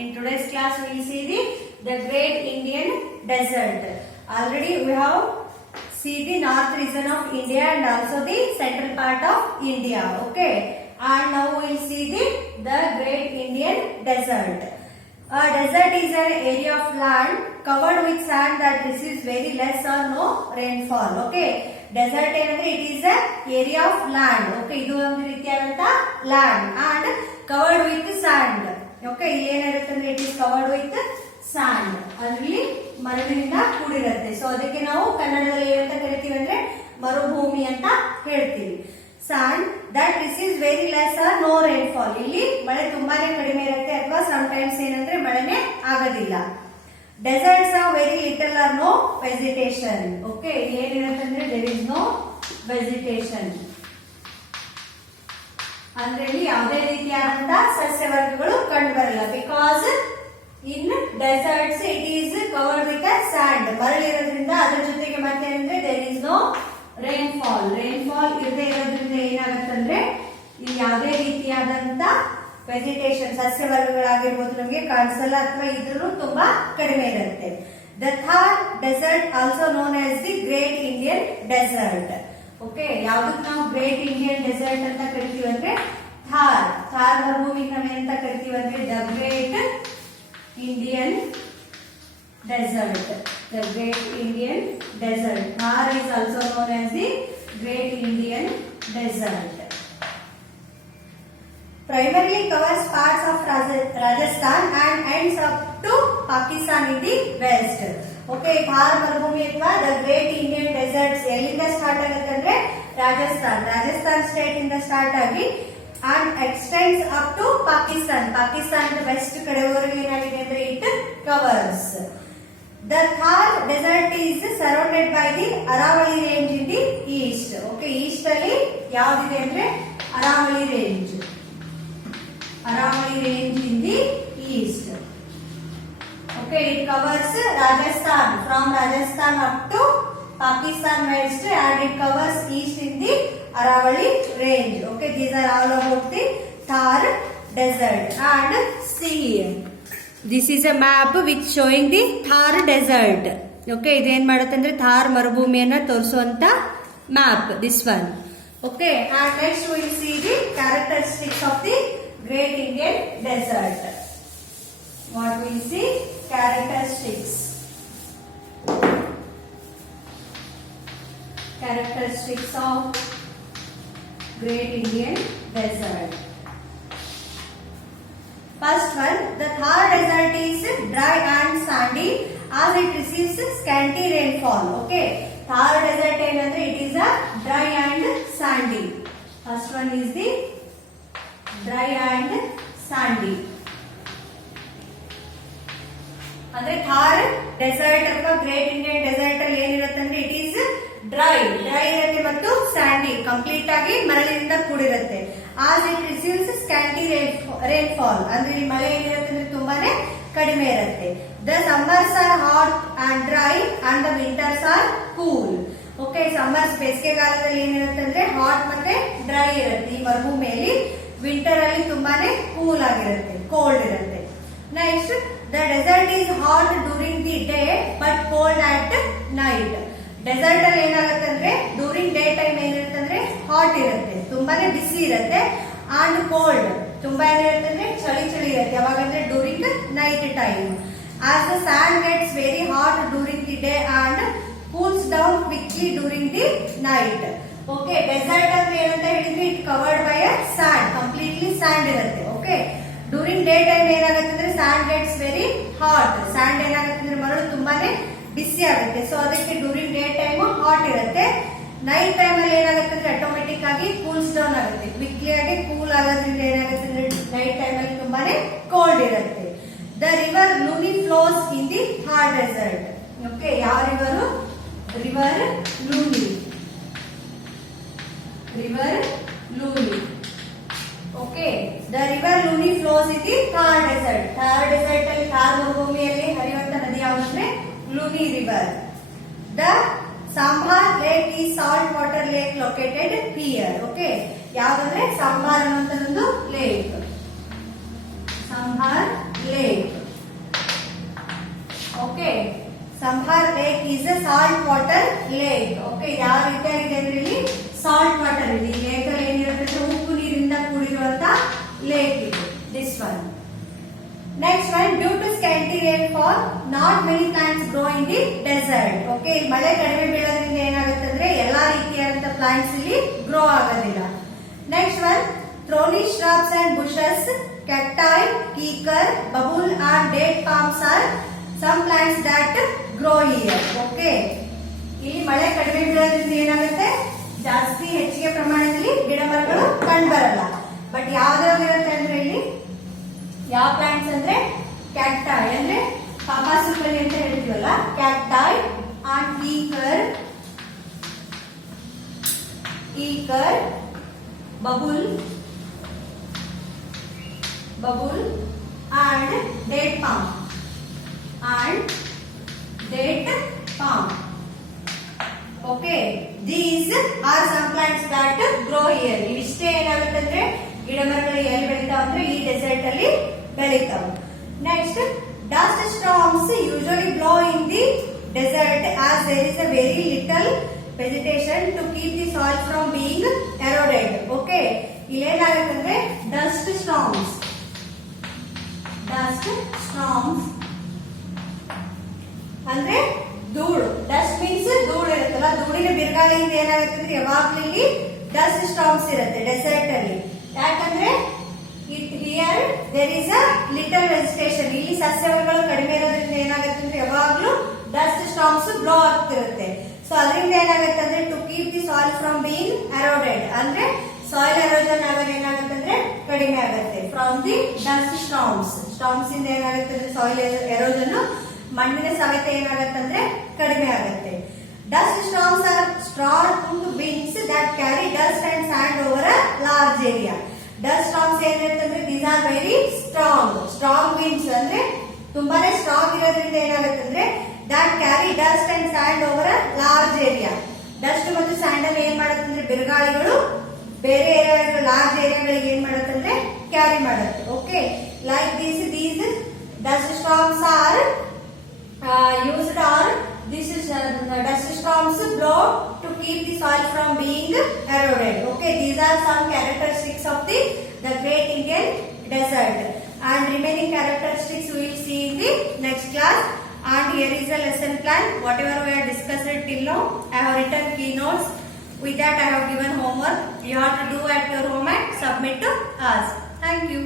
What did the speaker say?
In today's class we will see the Great Indian Desert. Already we have see the north region of India and also the central part of India. Okay. And now we will see the Great Indian Desert. A desert is an area of land covered with sand that receives very less or no rainfall. Okay. Desert ಏನಂದ್ರೆ it is a area of land. Okay. ಇದು ಒಂದು ರೀತಿಯಾದಂತ land and covered with sand. Okay. ಇಲ್ಲಿ ಏನಿರುತ್ತೆ ಅಂದ್ರೆ it is covered with sand. ಅಲ್ಲಿ ಮರಳಿನಿಂದ ಕೂಡಿರುತ್ತೆ. So ಅದಕ್ಕೆ ನಾವು ಕನ್ನಡದಲ್ಲಿ ಏನಂತ ಕರಿತೀವಿ ಅಂದ್ರೆ ಮರುಭೂಮಿ ಅಂತ ಹೇಳ್ತೀವಿ. Sand that receives very less or no rainfall. ಇಲ್ಲಿ ಮಳೆ ತುಂಬಾನೇ ಕಡಿಮೆ ಇರುತ್ತೆ ಅಥವಾ sometimes ಏನಂದ್ರೆ ಮಳೆನೇ ಆಗೋದಿಲ್ಲ. Deserts have very little or no vegetation. Okay, ಏನಿರುತ್ತೆ ಅಂದ್ರೆ there is no vegetation. ಅಂದ್ರೆ ಇಲ್ಲಿ ಯಾವುದೇ ರೀತಿಯಾದಂತಹ ಸಸ್ಯವರ್ಗಗಳು ಕಂಡು ಬರಲ್ಲ. Because in deserts it is covered with sand. ಮರಳಿರೋದ್ರಿಂದ ಅದರ ಜೊತೆಗೆ ಮತ್ತೆ ಅಂದ್ರೆ there is no rainfall. Rainfall ಇರದೇ ಇರೋದ್ರಿಂದ ಏನಾಗುತ್ತಂದ್ರೆ ಇಲ್ಲಿ ಯಾವುದೇ ರೀತಿಯಾದಂತ ವೆಜಿಟೇಷನ್ ಸಸ್ಯವರ್ಗಗಳಾಗಿರ್ಬೋದು ನಮಗೆ ಕಾಣಿಸಲ್ಲ ಅಥವಾ ಇದ್ರೂ ತುಂಬಾ ಕಡಿಮೆ ಇರುತ್ತೆ. The Thar desert also known as the Great Indian Desert. Okay, ಯಾವ್ದಕ್ಕೆ ನಾವು ಗ್ರೇಟ್ ಇಂಡಿಯನ್ ಡೆಸರ್ಟ್ ಅಂತ ಕರಿತೀವಿ ಅಂದ್ರೆ ಥಾರ್ ಮರುಭೂಮಿ ಅಂತ ಕರಿತೀವಿ ಅಂದ್ರೆ the great Indian desert. The Great Indian Desert. Thar is also known as the Great Indian Desert. Primarily covers parts of Rajasthan and ends up to Pakistan in the west. Okay, Thar ಮರುಭೂಮಿ ಅಥವಾ the Great Indian Deserts ಎಲ್ಲಿಂದ start ಆಗುತ್ತೆ ಅಂದ್ರೆ Rajasthan state ಇಂದ start ಆಗಿ and extends up to Pakistan. ಪಾಕಿಸ್ತಾನದ West ಕಡೆವರೆಗೂ ಏನಾಗಿದೆ ಅಂದ್ರೆ it covers. The Thar desert is surrounded by the Aravalli range in the east. Okay, east ಅಲ್ಲಿ ಯಾವ್ದಿದೆ ಅಂದ್ರೆ Aravalli range in the east. Okay, it covers Rajasthan from Rajasthan up to Pakistan west and it covers east in the Aravalli range. Okay, these are all about the Thar desert. And see, this is a map which showing the Thar desert. Okay, ಇದೇನ್ ಮಾಡುತ್ತೆ ಅಂದ್ರೆ ಥಾರ್ ಮರುಭೂಮಿಯನ್ನ ತೋರಿಸುವಂತ map, this one. Okay, and next we will see the characteristics of the Great Indian Desert. What we will see? Characteristics of Great Indian Desert. First one, the Thar desert is dry and sandy as it receives scanty rainfall. Okay, Thar desert ಏನಂದ್ರೆ it is a dry and sandy. First one is the dry and sandy. ಅಂದ್ರೆ Thar dessert ಅಥವಾ great Indian dessert ಅಲ್ಲಿ ಏನಿರುತ್ತೆ ಅಂದ್ರೆ it is dry ಇರುತ್ತೆ ಮತ್ತು Sandy complete ಆಗಿ ಮರಳಿನಿಂದ ಕೂಡಿರುತ್ತೆ. As it receives scanty rainfall ಅಂದ್ರೆ ಇಲ್ಲಿ ಮಳೆ ಏನಿರುತ್ತೆ ಅಂದ್ರೆ ತುಂಬಾನೇ ಕಡಿಮೆ ಇರುತ್ತೆ. The summers are hot and dry and the winters are cool. Okay, summers ಬೇಸಿಗೆಗಾಲದಲ್ಲಿ ಏನಿರುತ್ತೆ ಅಂದ್ರೆ ಹಾಟ್ ಮತ್ತೆ ಡ್ರೈ ಇರುತ್ತೆ ಈ ಮರುಭೂಮಿಯಲ್ಲಿ. ವಿಂಟರ್ ಅಲ್ಲಿ ತುಂಬಾನೇ ಕೂಲ್ ಆಗಿರುತ್ತೆ, ಕೋಲ್ಡ್ ಇರುತ್ತೆ. Next, the desert is hot during the day but cold at night. Desert ಅಲ್ಲಿ ಏನಾಗುತ್ತೆ ಅಂದ್ರೆ ಡ್ಯೂರಿಂಗ್ ಡೇ ಟೈಮ್ ಏನಿರುತ್ತೆ ಅಂದ್ರೆ ಹಾಟ್ ಇರುತ್ತೆ, ತುಂಬಾನೇ ಬಿಸಿ ಇರುತ್ತೆ. ಅಂಡ್ ಕೋಲ್ಡ್ ತುಂಬಾ ಏನಿರುತ್ತೆ ಅಂದ್ರೆ ಚಳಿ ಇರುತ್ತೆ. ಯಾವಾಗಂದ್ರೆ during night time. As the sand gets very hot during the day and cools down quickly during the night. Okay, desert ಅಂದ್ರೆ ಏನಂತ ಹೇಳಿದ್ರೆ it covered by a sand, completely sand ಇರುತ್ತೆ. ಓಕೆ, ಡ್ಯೂರಿಂಗ್ ಡೇ ಟೈಮ್ ಏನಾಗುತ್ತೆ ಅಂದ್ರೆ sand gets very hot. Sand ಏನಾಗುತ್ತೆ ಅಂದ್ರೆ ಮರಳು ತುಂಬಾನೇ ಬಿಸಿ ಆಗುತ್ತೆ. ಸೊ ಅದಕ್ಕೆ ಡ್ಯೂರಿಂಗ್ ಡೇ ಟೈಮ್ ಹಾಟ್ ಇರುತ್ತೆ. ನೈಟ್ ಟೈಮ್ ಅಲ್ಲಿ ಏನಾಗುತ್ತೆ ಅಂದ್ರೆ ಆಟೋಮೆಟಿಕ್ ಆಗಿ ಕೂಲ್ಸ್ ಡೌನ್ ಆಗುತ್ತೆ, ಕ್ವಿಕ್ಲಿ ಆಗಿ ಕೂಲ್ ಆಗೋದ್ರಿಂದ ಏನಾಗುತ್ತೆ ಅಂದ್ರೆ ನೈಟ್ ಟೈಮ್ ಅಲ್ಲಿ ತುಂಬಾನೇ ಕೋಲ್ಡ್ ಇರುತ್ತೆ. The river Luni flows in the Thar desert. Okay, ಯಾವ river? River Luni. Okay, the river Luni flows in the Thar desert. Thar desert ಅಲ್ಲಿ ಥಾರ್ ಮರುಭೂಮಿಯಲ್ಲಿ ಹರಿಯುವಂತ ನದಿ ಯಾವಂದ್ರೆ Luni river. The Sambhar lake is salt water lake located here. Okay, ಯಾವಂದ್ರೆ ಸಾಂಬಾರ್ ಅನ್ನುವಂತ ಒಂದು lake. Samhar Lake. Okay. Samhar Lake is a salt water lake. Okay. ಯಾವ ರೀತಿಯಾಗಿದೆ ಅಂದ್ರೆ ಇಲ್ಲಿ ಸಾಲ್ಟ್ ವಾಟರ್ ಇದೆ. ಈ ಲೇಕ್ ಅಲ್ಲಿ ಏನಿರುತ್ತೆ ಉಪ್ಪು ನೀರಿಂದ ಕೂಡಿರುವಂತ ಲೇಕ್ ಇದು. This one. Next one, due to scanty rainfall, not many plants grow in the desert. Okay. ಮಳೆ ಕಡಿಮೆ ಬೀಳೋದ್ರಿಂದ ಏನಾಗುತ್ತೆ ಅಂದ್ರೆ ಎಲ್ಲಾ ರೀತಿಯಾದಂತ ಪ್ಲಾಂಟ್ಸ್ ಇಲ್ಲಿ ಗ್ರೋ ಆಗೋದಿಲ್ಲ. Next one, thorny shrubs and bushes, cacti, kikar, babul and date palms are some plants that grow here. Okay. ಇಲ್ಲಿ ಮಳೆ ಕಡಿಮೆ ಬೀಳೋದ್ರಿಂದ ಏನಾಗುತ್ತೆ ಜಾಸ್ತಿ ಹೆಚ್ಚಿಗೆ ಪ್ರಮಾಣದಲ್ಲಿ ಗಿಡ ಮರಗಳು ಕಂಡು ಬರಲ್ಲ. ಬಟ್ ಯಾವ್ದಾವ್ದಿರುತ್ತೆ ಅಂದ್ರೆ ಇಲ್ಲಿ ಯಾವ ಪ್ಲಾಂಟ್ಸ್ ಅಂದ್ರೆ ಕ್ಯಾಕ್ಟಾಯ್ ಅಂದ್ರೆ ಪಾಪಾಸುಕಲಿ ಅಂತ ಹೇಳ್ತೀವಲ್ಲ ಕ್ಯಾಕ್ಟಾಯ್ ಅಂಡ್ ಈಕರ್ babul and date palm okay, these are some plants that grow here. ಇವಿಷ್ಟೇ ಏನಾಗುತ್ತೆ ಅಂದ್ರೆ ಗಿಡ ಮರಗಳು ಎಲ್ಲಿ ಬೆಳಿತಾವ ಅಂದ್ರೆ ಈ ಡೆಸರ್ಟ್ ಅಲ್ಲಿ ಬೆಳಿತಾವ. Next, dust storms usually blow in the desert as there is a very little vegetation to keep the soil from being eroded. Okay, ಇಲ್ಲೇನಾಗುತ್ತೆ ಅಂದ್ರೆ ಡಸ್ಟ್ ಸ್ಟಾರ್ಮ್ಸ್ ಅಂದ್ರೆ ಧೂಳು. ಡಸ್ಟ್ ಮೀನ್ಸ್ ಧೂಳು ಇರುತ್ತಲ್ಲ, ಧೂಳಿನ ಬಿರುಗಾಳಿಯಿಂದ ಏನಾಗುತ್ತೆ ಅಂದ್ರೆ ಯಾವಾಗ್ಲೂ ಇಲ್ಲಿ ಡಸ್ಟ್ ಸ್ಟಾರ್ಮ್ಸ್ ಇರುತ್ತೆ ಡೆಸರ್ಟ್ ಅಲ್ಲಿ. ಯಾಕಂದ್ರೆ here there is a little vegetation, ಇಲ್ಲಿ ಸಸ್ಯವರ್ಗಗಳು ಕಡಿಮೆ ಇರೋದ್ರಿಂದ ಏನಾಗುತ್ತೆ ಅಂದ್ರೆ ಯಾವಾಗ್ಲೂ ಡಸ್ಟ್ ಸ್ಟಾರ್ಮ್ಸ್ ಬ್ಲೋ ಆಗ್ತಿರುತ್ತೆ. ಸೊ ಅದರಿಂದ ಏನಾಗುತ್ತೆ ಅಂದ್ರೆ to keep the soil from being eroded, ಅಂದ್ರೆ ಸಾಯಿಲ್ ಎರೋಜನ್ ಆಗೋದು ಏನಾಗುತ್ತೆ ಅಂದ್ರೆ ಕಡಿಮೆ ಆಗುತ್ತೆ ಫ್ರಮ್ ದಿ ಡಸ್ಟ್ ಸ್ಟಾರ್ಮ್ಸ್ ಇಂದ ಏನಾಗುತ್ತೆ ಅಂದ್ರೆ ಸಾಯಿಲ್ ಎರೋಜನ್ ಮಣ್ಣಿನ ಸವೆತ ಏನಾಗುತ್ತೆ ಅಂದ್ರೆ ಕಡಿಮೆ ಆಗುತ್ತೆ. Dust storms are strong winds that carry dust and sand over a large area. Dust storms ಏನಿರುತ್ತೆ ಅಂದ್ರೆ these are very strong winds, ಅಂದ್ರೆ ತುಂಬಾನೇ ಸ್ಟ್ರಾಂಗ್ ಇರೋದ್ರಿಂದ ಏನಾಗುತ್ತೆ ಅಂದ್ರೆ that carry dust and sand over a large area. Dust ಮತ್ತು sand ಅನ್ನು ಏನ್ ಮಾಡುತ್ತೆ ಅಂದ್ರೆ ಬಿರುಗಾಳಿಗಳು ಬೇರೆ ಏರಿಯಾಗಳು ಲಾರ್ಜ್ ಏರಿಯಾಗಳಿಗೆ ಏನ್ ಮಾಡುತ್ತೆ ಅಂದ್ರೆ ಕ್ಯಾರಿ ಮಾಡುತ್ತೆ. Okay, like these dust storms are used, or this is dust storms blow to keep the soil from being eroded. Okay, these are some characteristics of the Great Indian Desert, and remaining characteristics we will see in the next class. And here is the lesson plan. Whatever we have discussed till now, I have written keynotes. With that, I have given homework. You have to do at your home and submit to us. Thank you.